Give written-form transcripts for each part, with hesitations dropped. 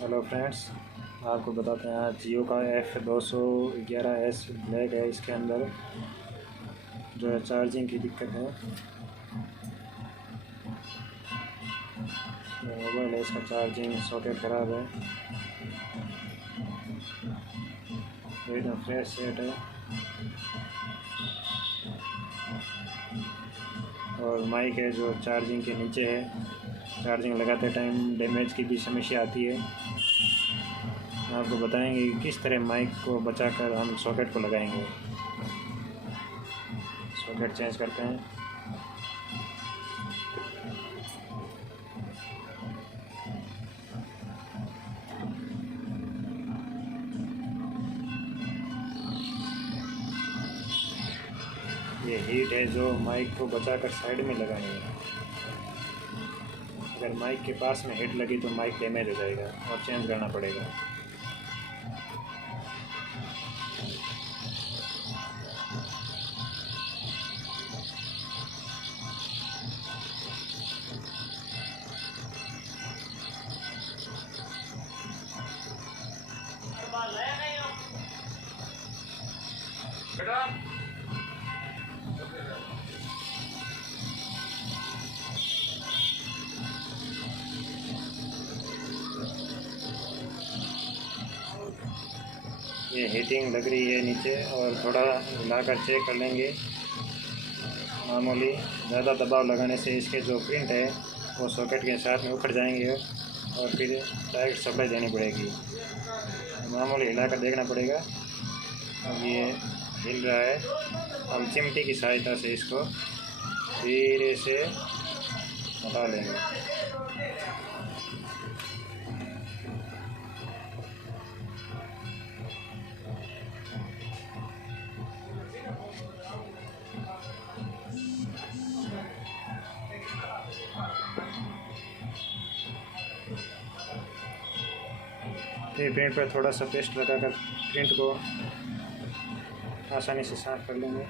Hello friends, आपको बताते हैं आज जियो का F211S ब्लैक है। इसके अंदर जो है चार्जिंग की दिक्कत है। मोबाइल है, इसका चार्जिंग सॉकेट ख़राब है। एकदम फ्रेश सेट है और माइक है जो चार्जिंग के नीचे है। चार्जिंग लगाते टाइम डैमेज की भी समस्या आती है। आपको बताएंगे कि किस तरह माइक को बचाकर हम सॉकेट को लगाएंगे। सॉकेट चेंज करते हैं। ये हीट है जो माइक को बचाकर साइड में लगाएंगे। अगर माइक के पास में हीट लगी तो माइक डैमेज हो जाएगा और चेंज करना पड़ेगा। ये हीटिंग लग रही है नीचे और थोड़ा हिलाकर चेक कर लेंगे। मामूली ज़्यादा दबाव लगाने से इसके जो प्रिंट है वो सॉकेट के साथ में उखड़ जाएंगे और फिर डायरेक्ट सप्लाई देनी पड़ेगी। मामूली हिलाकर देखना पड़ेगा। अब ये हिल रहा है। हम चिमटी की सहायता से इसको धीरे से हटा लेंगे। प्रिंट पर थोड़ा सा पेस्ट लगाकर प्रिंट को आसानी से साफ कर लेंगे।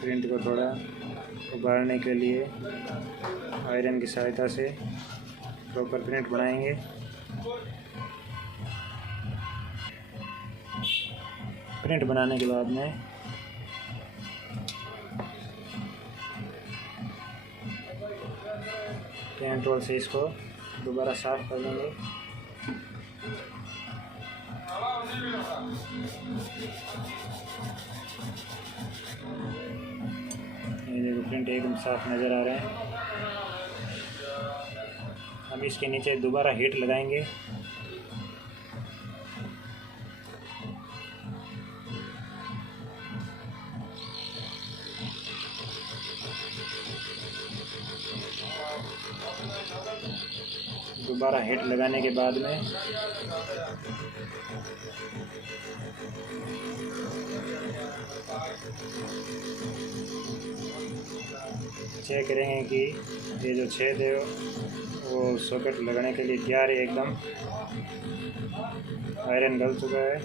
प्रिंट को थोड़ा उभारने के लिए आयरन की सहायता से प्रॉपर प्रिंट बनाएंगे। प्रिंट बनाने के बाद में पेंट रोल से इसको दोबारा साफ कर लेंगे। ये देखो प्रिंट एकदम साफ नज़र आ रहे हैं। हम इसके नीचे दोबारा हीट लगाएंगे। दोबारा हीट लगाने के बाद में चेक करेंगे कि ये जो छेद है वो सॉकेट लगाने के लिए तैयार है। एकदम आयरन गल चुका है।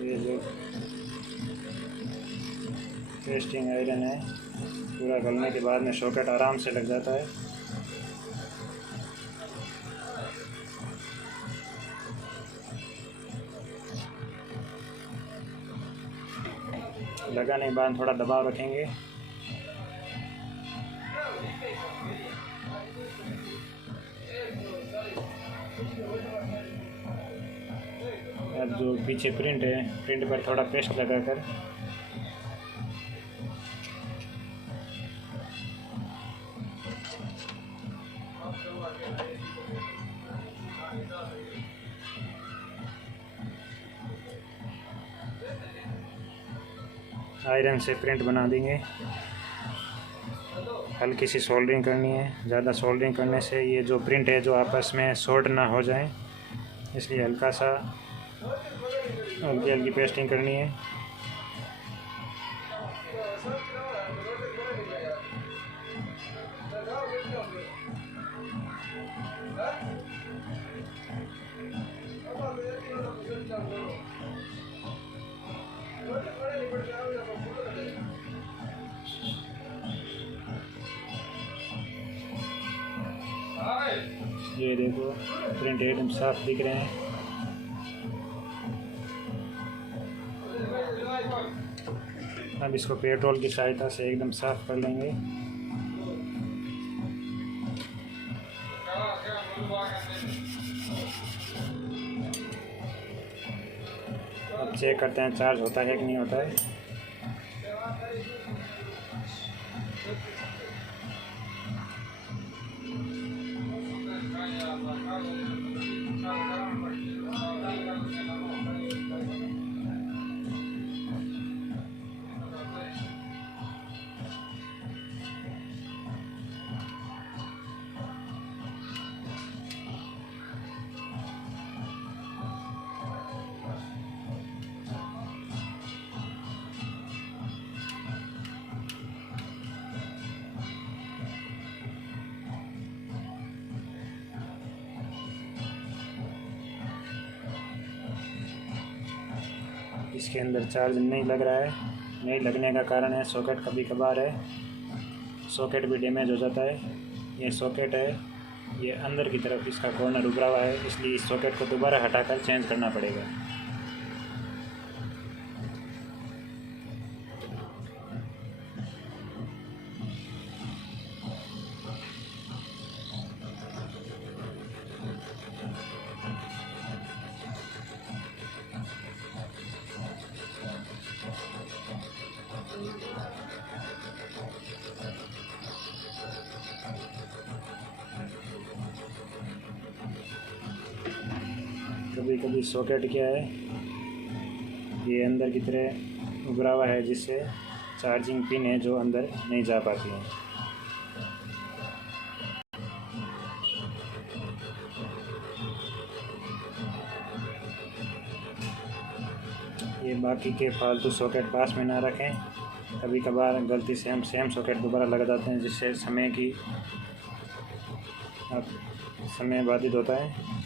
ये जो टेस्टिंग आयरन है पूरा गलने के बाद में सॉकेट आराम से लग जाता है। लगाने के बाद थोड़ा दबाव रखेंगे। अब जो पीछे प्रिंट है, प्रिंट पर थोड़ा पेस्ट लगाकर आयरन से प्रिंट बना देंगे। हल्की सी सोल्डरिंग करनी है। ज़्यादा सोल्डरिंग करने से ये जो प्रिंट है जो आपस में शॉर्ट ना हो जाए, इसलिए हल्का सा हल्की हल्की पेस्टिंग करनी है। ये देखो प्रिंट एकदम साफ दिख रहे हैं। अब इसको पेट्रोल की सहायता से एकदम साफ कर लेंगे। अब चेक करते हैं चार्ज होता है कि नहीं होता है। इसके अंदर चार्ज नहीं लग रहा है। नहीं लगने का कारण है सॉकेट कभी कभार है सॉकेट भी डैमेज हो जाता है। ये सॉकेट है, ये अंदर की तरफ इसका कॉर्नर उभरा हुआ है, इसलिए इस सॉकेट को दोबारा हटाकर चेंज करना पड़ेगा। कभी कभी सॉकेट क्या है, ये अंदर की तरह उभरा हुआ है, जिससे चार्जिंग पिन है जो अंदर नहीं जा पाती है। ये बाकी के फालतू सॉकेट पास में ना रखें। कभी कभार गलती से हम सेम सॉकेट दोबारा लगा देते हैं, जिससे समय बाधित होता है।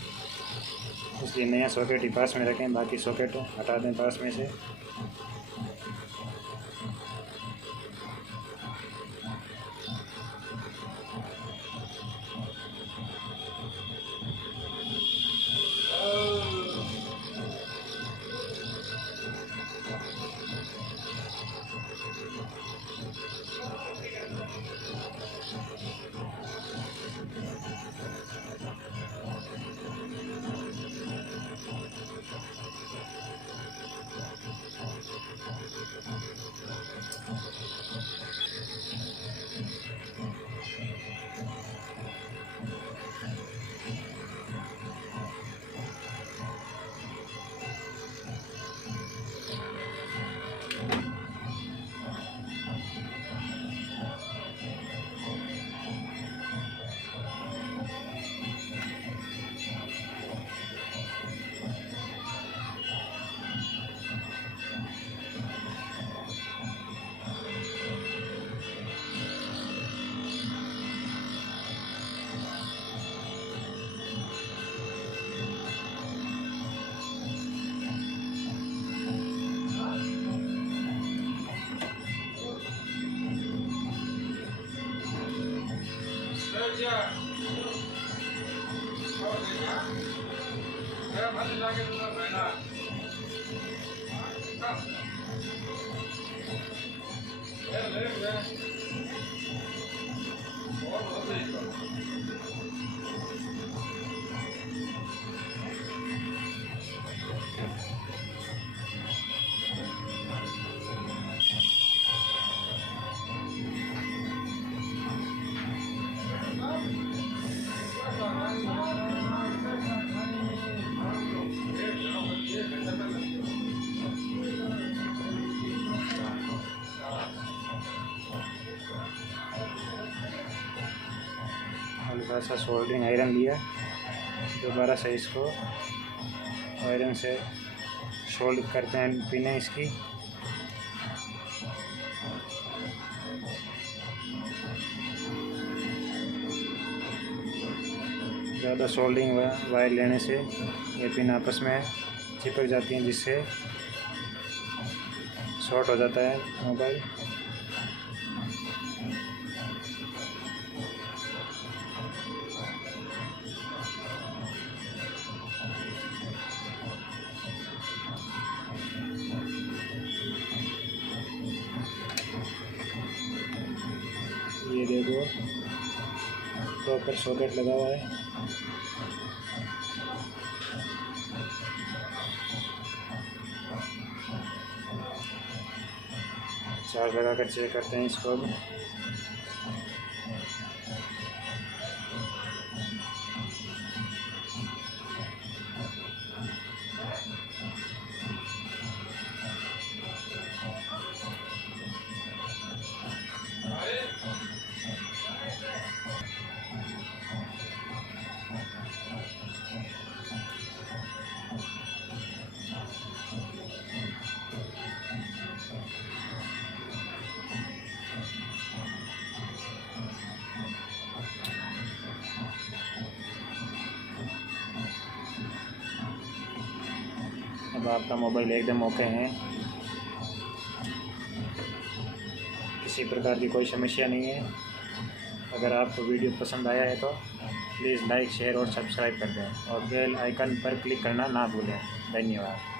इसलिए नया सॉकेट ही पास में रखें, बाकी सॉकेट हटा दें पास में से। थोड़ा सा सोल्डरिंग आयरन लिया, दोबारा से इसको आयरन से सोल्ड करते हैं पिनें इसकी। ज़्यादा सोल्डरिंग वायर लेने से ये पिन आपस में चिपक जाती हैं, जिससे शॉर्ट हो जाता है मोबाइल। ये देखो प्रॉपर सॉकेट लगा हुआ है। चार्ज लगा कर चेक करते हैं इसको अब। अब आपका मोबाइल एकदम ओके है, किसी प्रकार की कोई समस्या नहीं है। अगर आपको वीडियो पसंद आया है तो प्लीज़ लाइक, शेयर और सब्सक्राइब कर दें और बेल आइकन पर क्लिक करना ना भूलें। धन्यवाद।